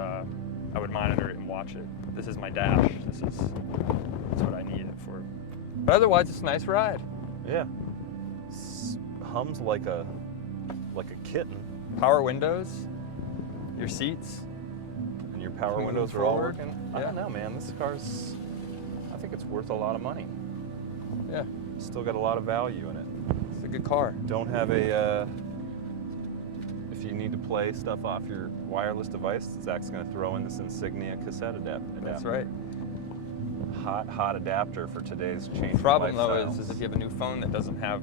I would monitor it and watch it. This is my dash. That's what I need it for. But otherwise, it's a nice ride. Yeah. Hums like a kitten. Power windows, your seats. And your power Moving windows are all forward. working. I Yeah. don't know, man. This car's, I think it's worth a lot of money. Yeah, Still got a lot of value in it. it's a good car. Don't have if you need to play stuff off your wireless device, Zach's going to throw in this Insignia cassette adapter. That's right. Hot adapter for today's changing Problem though lifestyles. is if you have a new phone that doesn't have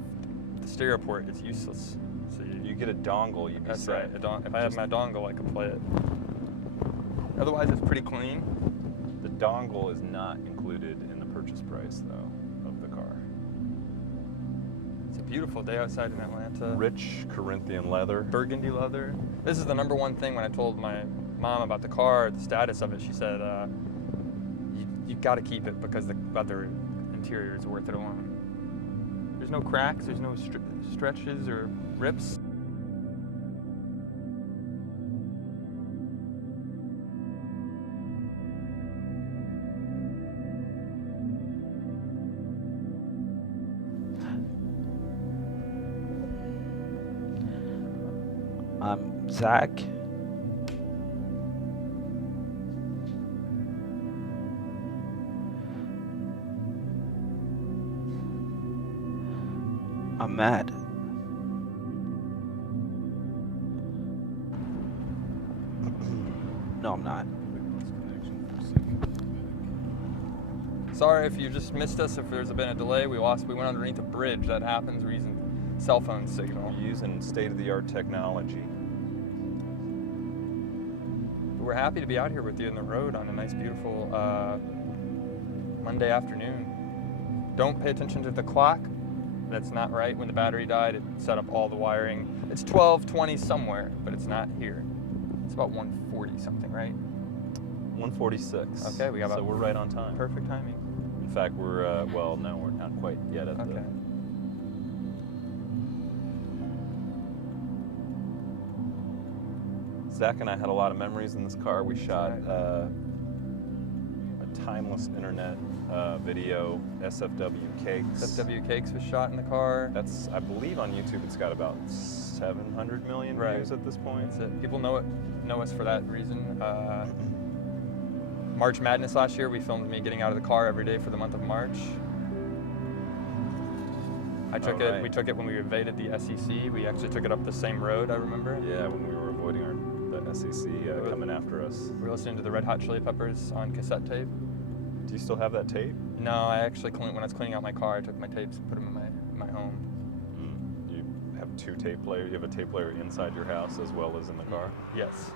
the stereo port, it's useless. So You get a dongle, you'd be that's set. right. If I had my dongle, I could play it. Otherwise, it's pretty clean. The dongle is not included in the purchase price, though, of the car. It's a beautiful day outside in Atlanta. Rich Corinthian leather. Burgundy leather. This is the number one thing when I told my mom about the car, the status of it. She said, you got to keep it because the leather interior is worth it alone. There's no cracks, there's no stretches or rips. I'm Zach. I'm Matt. No, I'm not. Sorry if you just missed us, if there's been a delay. We went underneath a bridge. That happens. We're using cell phone signal. We're using state-of-the-art technology. We're happy to be out here with you on the road on a nice, beautiful Monday afternoon. Don't pay attention to the clock. That's not right. When the battery died, it set up all the wiring. It's 12:20 somewhere, but it's not here. It's about 1:40 something, right? 146. Okay, we got So about we're right on time. perfect timing. In fact, we're, well, no, we're not quite yet at Okay. Zach and I had a lot of memories in this car. We shot a timeless internet video, SFW Cakes. SFW Cakes was shot in the car. That's, I believe on YouTube it's got about 700 million Right. views at this point. That's it. People know us for that reason. March Madness last year, we filmed me getting out of the car every day for the month of March. I took Oh, it. right. We took it when we evaded the SEC. We actually took it up the same road. I remember. Yeah, when we were avoiding the SEC coming after us. We were listening to the Red Hot Chili Peppers on cassette tape. Do you still have that tape? No, I actually when I was cleaning out my car, I took my tapes and put them in my home. You have 2 tape players. You have a tape player inside your house as well as in the car? Yes.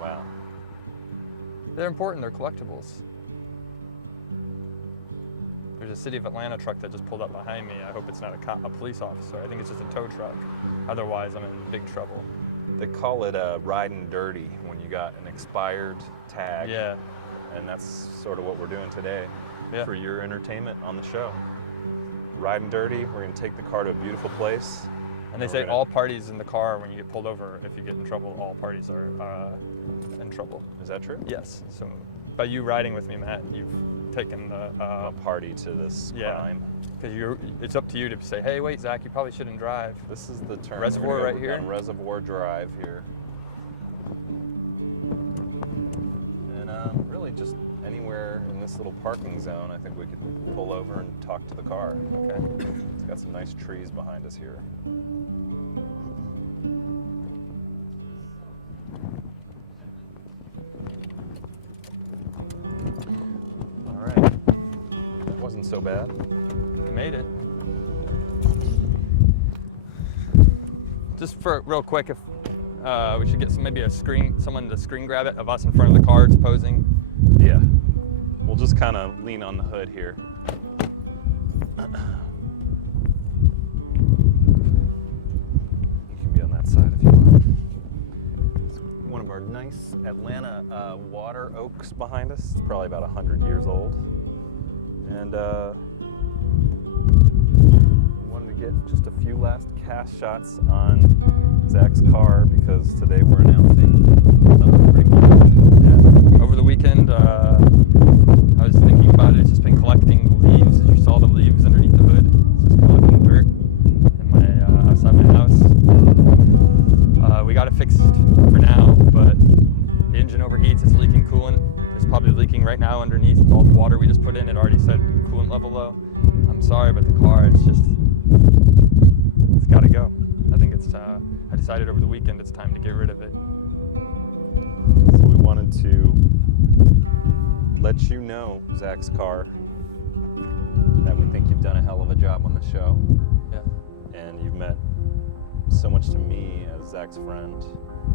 Wow. They're important. They're collectibles. There's a City of Atlanta truck that just pulled up behind me. I hope it's not a police officer. I think it's just a tow truck. Otherwise, I'm in big trouble. They call it riding dirty when you got an expired tag. Yeah. And that's sort of what we're doing today for your entertainment on the show. Riding dirty. We're going to take the car to a beautiful place. And they say all parties in the car, when you get pulled over, if you get in trouble, all parties are in trouble. Is that true? Yes. So by you riding with me, Matt, you've taken the a party to this crime. Because it's up to you to say, hey, wait, Zach, you probably shouldn't drive. This is the term. Reservoir right here. On Reservoir Drive here. And really just anywhere in this little parking zone, I think we could pull over and talk to the car. Okay. It's got some nice trees behind us here. All right. That wasn't so bad. You made it. Just for real quick, if we should get someone to screen grab it of us in front of the car it's posing. Yeah. We'll just kind of lean on the hood here. You can be on that side if you want. It's one of our nice Atlanta water oaks behind us. It's probably about 100 years old. And we wanted to get just a few last cast shots on Zach's car because today we're announcing something pretty cool. Yeah. Over the weekend, I was thinking about it. It's just been collecting leaves. As you saw the leaves underneath the hood. It's just collecting dirt in my outside my house. We got it fixed for now, but the engine overheats. It's leaking coolant. It's probably leaking right now underneath all the water we just put in. It already said coolant level low. I'm sorry, but the car, it's got to go. I think I decided over the weekend it's time to get rid of it. So we wanted to let you know, Zach's car, that we think you've done a hell of a job on the show. Yeah. And you've meant so much to me as Zach's friend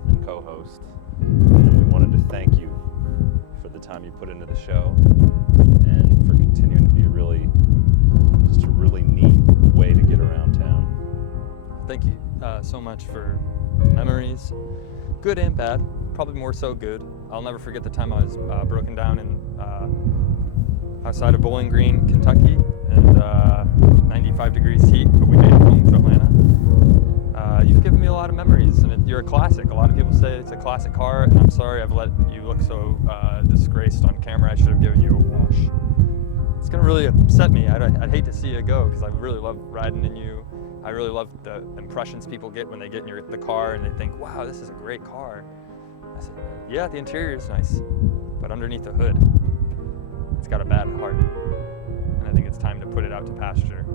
and co-host. And we wanted to thank you for the time you put into the show and for continuing to be just a really neat way to get around town. Thank you so much for memories, good and bad, probably more so good. I'll never forget the time I was broken down in outside of Bowling Green, Kentucky, and 95 degrees heat, but we made it home to Atlanta. You've given me a lot of memories, and you're a classic. A lot of people say it's a classic car, and I'm sorry I've let you look so disgraced on camera. I should have given you a wash. It's gonna really upset me. I'd hate to see you go because I really love riding in you. I really love the impressions people get when they get in the car and they think, wow, this is a great car. I said, yeah, the interior is nice, but underneath the hood, it's got a bad heart. And I think it's time to put it out to pasture.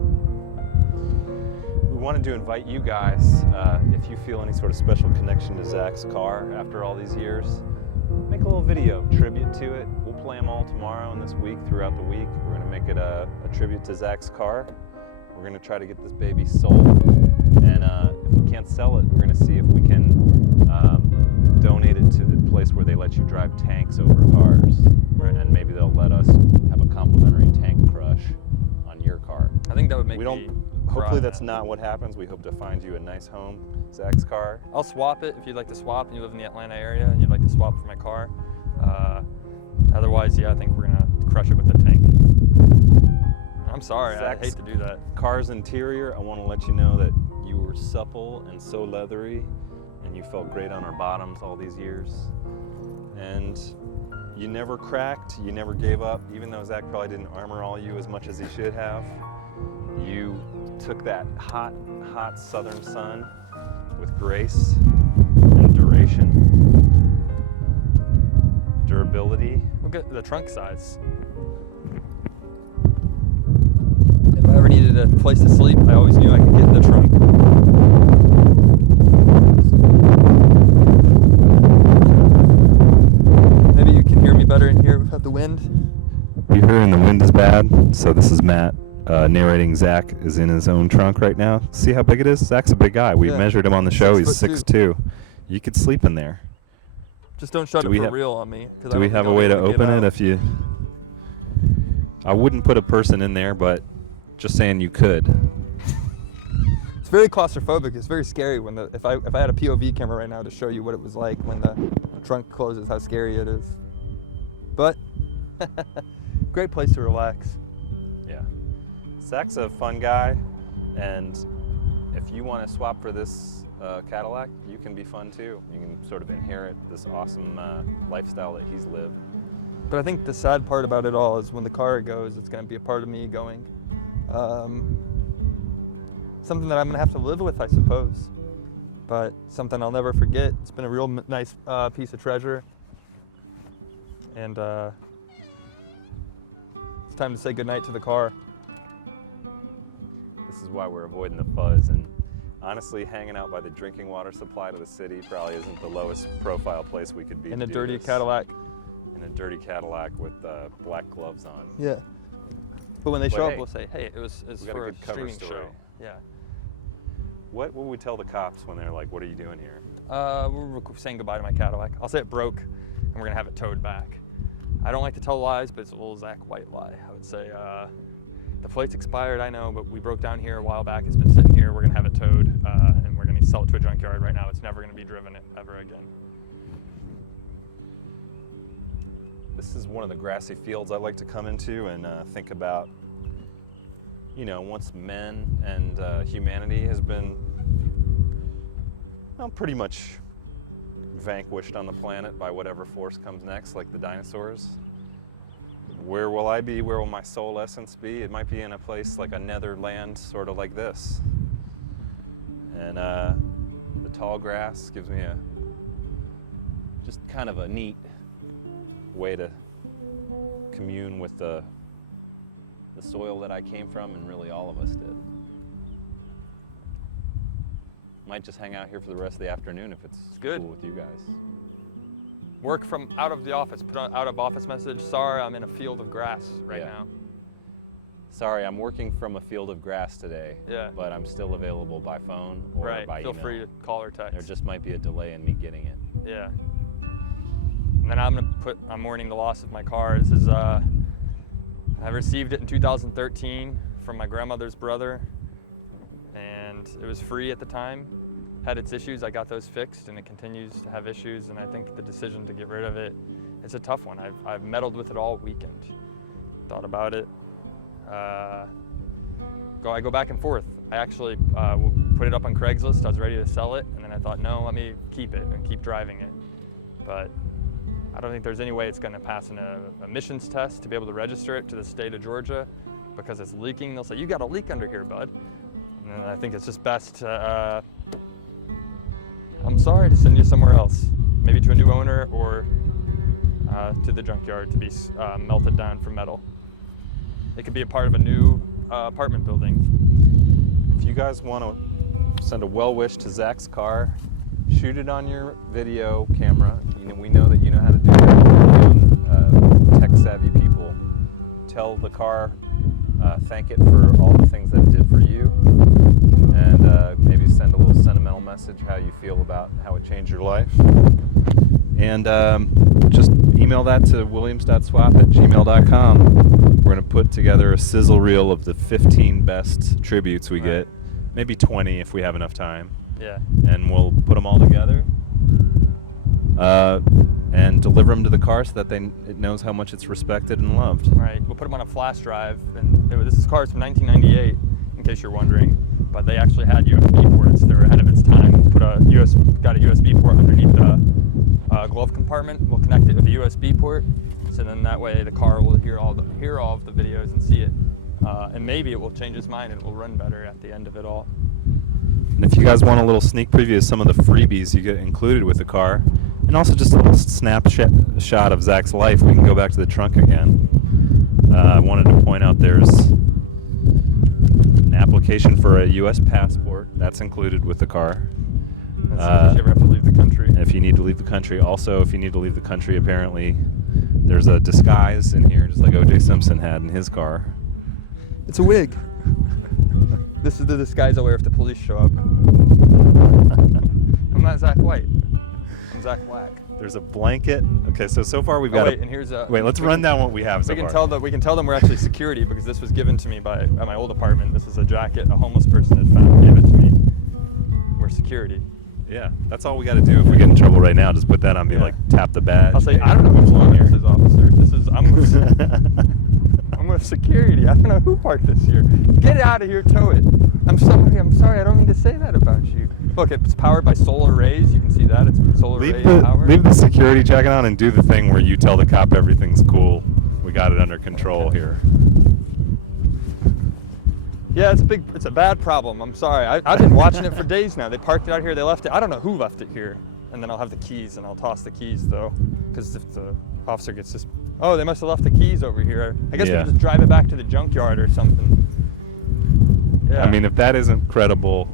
We wanted to invite you guys, if you feel any sort of special connection to Zach's car after all these years, make a little video, tribute to it. We'll play them all tomorrow and this week, throughout the week. We're going to make it a tribute to Zach's car. We're going to try to get this baby sold. And if we can't sell it, we're going to see if we can donate it to the place where they let you drive tanks over cars. Right. And maybe they'll let us have a complimentary tank crush on your car. I think that would make me Hopefully proud. that's not what happens. We hope to find you a nice home, Zach's car. I'll swap it if you'd like to swap and you live in the Atlanta area and you'd like to swap for my car. Otherwise, yeah, I think we're gonna crush it with the tank. I'm sorry, I hate to do that. Car's interior, I want to let you know that you were supple and so leathery, and you felt great on our bottoms all these years. And you never cracked, you never gave up, even though Zach probably didn't armor all you as much as he should have. You took that hot, hot southern sun with grace and duration, durability. Look at the trunk size. If I ever needed a place to sleep, I always knew I could get in the trunk. Maybe you can hear me better in here without the wind. You're hearing the wind is bad, so this is Matt narrating. Zach is in his own trunk right now. See how big it is? Zach's a big guy. We Yeah. measured him on the show. He's 6'2". 6'2". You could sleep in there. Just don't shut Do it we for have- real on me. Do we have a way to open it if you... I wouldn't put a person in there, but just saying you could. It's very claustrophobic. It's very scary when if I had a POV camera right now to show you what it was like when the trunk closes, how scary it is. But great place to relax. Yeah. Zach's a fun guy, and if you want to swap for this Cadillac, you can be fun too. You can sort of inherit this awesome lifestyle that he's lived. But I think the sad part about it all is when the car goes, it's going to be a part of me going. Something that I'm going to have to live with, I suppose. But something I'll never forget. It's been a real nice piece of treasure. And it's time to say goodnight to the car. This is why we're avoiding the fuzz, and honestly, hanging out by the drinking water supply to the city probably isn't the lowest profile place we could be. In to a do dirty this. Cadillac. In a dirty Cadillac with black gloves on. Yeah. But when they But show hey, up, we'll say, hey, it's we got a for a good cover streaming story. show. Yeah. What would we tell the cops when they're like, what are you doing here? We're saying goodbye to my Cadillac. I'll say it broke, and we're gonna have it towed back. I don't like to tell lies, but it's a little Zach White lie. I would say the plate's expired, I know, but we broke down here a while back. It's been sitting here. We're gonna have it towed, and we're gonna sell it to a junkyard right now. It's never gonna be driven ever again. This is one of the grassy fields I like to come into and think about, you know, once men and humanity has been, well, pretty much vanquished on the planet by whatever force comes next, like the dinosaurs. Where will I be? Where will my soul essence be? It might be in a place like a netherland, sort of like this. And the tall grass gives me a just kind of a neat way to commune with the soil that I came from, and really all of us did. Might just hang out here for the rest of the afternoon if it's good. cool with you guys. Work from out of the office. Put on out of office message. Sorry, I'm in a field of grass right Yeah. now. Sorry, I'm working from a field of grass today, Yeah. but I'm still available by phone or Right. by Feel email. free to call or text. There just might be a delay in me getting it. Yeah. And then I'm mourning the loss of my car. This is, I received it in 2013 from my grandmother's brother, and it was free at the time. Had its issues, I got those fixed, and it continues to have issues, and I think the decision to get rid of it, it's a tough one. I've meddled with it all weekend. Thought about it. I go back and forth. I actually put it up on Craigslist. I was ready to sell it, and then I thought, no, let me keep it and keep driving it. But I don't think there's any way it's going to pass an emissions test to be able to register it to the state of Georgia, because it's leaking. They'll say, you got a leak under here, bud. And I think it's just best to, I'm sorry, to send you somewhere else, maybe to a new owner or to the junkyard to be melted down for metal. It could be a part of a new apartment building. If you guys want to send a well wish to Zach's car, shoot it on your video camera. You know, we know that you know how to do that. Tech savvy people. Tell the car, thank it for all the things that it did for you, and maybe send a little sentimental message how you feel about how it changed your life. And just email that to williams.swap@gmail.com. We're going to put together a sizzle reel of the 15 best tributes we get, maybe 20 if we have enough time. Yeah. And we'll put them all together and deliver them to the car so that it knows how much it's respected and loved. Right. We'll put them on a flash drive, and this car's from 1998, in case you're wondering. but they actually had USB ports. They were ahead of its time. Got a USB port underneath the glove compartment. We'll connect it with a USB port, so then that way the car will hear all of the videos and see it, and maybe it will change its mind and it will run better at the end of it all. And if you guys want a little sneak preview of some of the freebies you get included with the car, and also just a little snapshot of Zach's life, we can go back to the trunk again. I wanted to point out there's an application for a U.S. passport. That's included with the car. That's if you ever have to leave the country. If you need to leave the country. Also, if you need to leave the country, apparently there's a disguise in here, just like O.J. Simpson had in his car. It's a wig. This is the disguise I'll wear if the police show up. I'm not Zach White. I'm Zach Black. There's a blanket. Okay, so far we've got wait, and here's a. Wait, let's run down what we have so We can far. we can tell them we're actually security because this was given to me at my old apartment. This is a jacket a homeless person had found, gave it to me. We're security. Yeah, that's all we got to do. If we get in trouble right now, just put that on. Be Yeah. like, tap the badge. I'll say, Hey, I don't know which belong one here. this is, officer. I'm with security. I don't know who parked this here. Get out of here, tow it. I'm sorry. I don't mean to say that about you. Look, it's powered by solar rays. You can see that. It's solar ray powered. Leave the security jacket on and do the thing where you tell the cop everything's cool. We got it under control here. Yeah, it's a bad problem. I'm sorry. I've been watching it for days now. They parked it out here. They left it. I don't know who left it here. And then I'll have the keys, and I'll toss the keys, though. Because if the officer gets this... Oh, they must have left the keys over here. I guess we Yeah. can just drive it back to the junkyard or something. Yeah. I mean, if that isn't a credible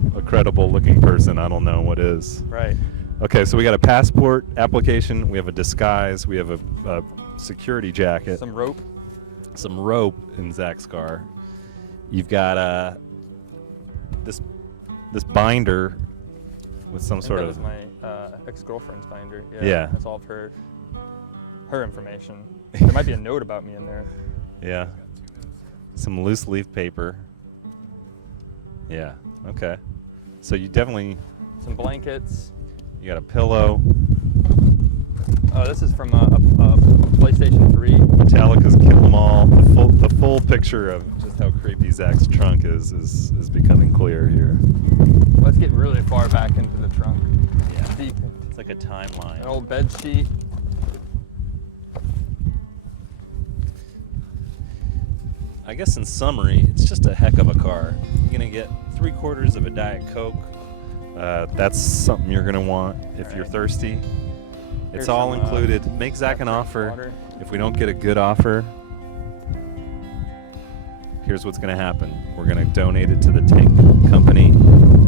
looking person, I don't know what is. Right. Okay, so we got a passport application. We have a disguise. We have a security jacket. Some rope. Some rope in Zach's car. You've got this binder with some sort that of... was my ex-girlfriend's binder. Yeah. That's all of her information. There might be a note about me in there. Yeah. Some loose leaf paper. Yeah. Okay. So you definitely... Some blankets. You got a pillow. Oh, this is from a PlayStation 3. Metallica's Kill 'Em All. The full picture of just how creepy Zach's trunk is becoming clear here. Let's get really far back into the trunk. Yeah. Deep. It's like a timeline. An old bed sheet. I guess in summary, it's just a heck of a car. You're gonna get 3/4 of a Diet Coke. That's something you're gonna want if you're thirsty. Here's It's all some, included. Make Zach an offer. water. If we don't get a good offer, here's what's gonna happen. We're gonna donate it to the tank company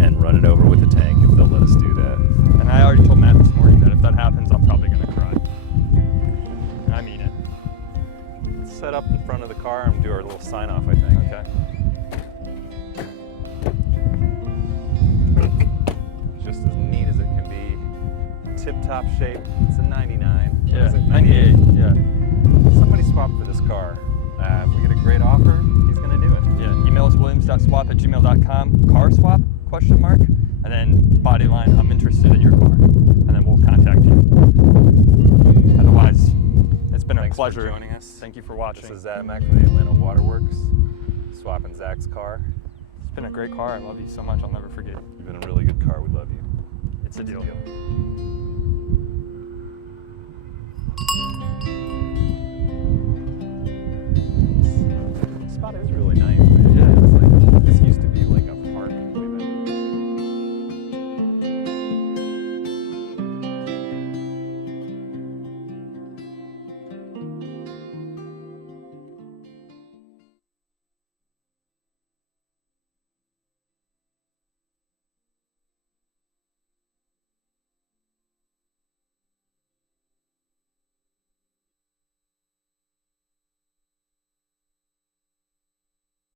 and run it over with the tank if they'll let us do that. And I already told Matt this morning that if that happens, I'm probably gonna cry. I mean it. Let's set up in front of the car and do our little sign off, I think. Okay. Just as neat as it can be. Tip-top shape. It's a 99. What Yeah. is it? 98. Yeah. Somebody swap for this car. If we get a great offer, he's gonna do it. Yeah. Email us williams.swap@gmail.com. Car swap? ? And then body line. I'm interested in your car. And then we'll contact you. Otherwise, it's been a Thanks for pleasure joining us. Thank you for watching. This is Zach Mack from the Atlanta Waterworks, swapping Zach's car. It's been a great car. I love you so much. I'll never forget it. You've been a really good car. We love you. It's a deal.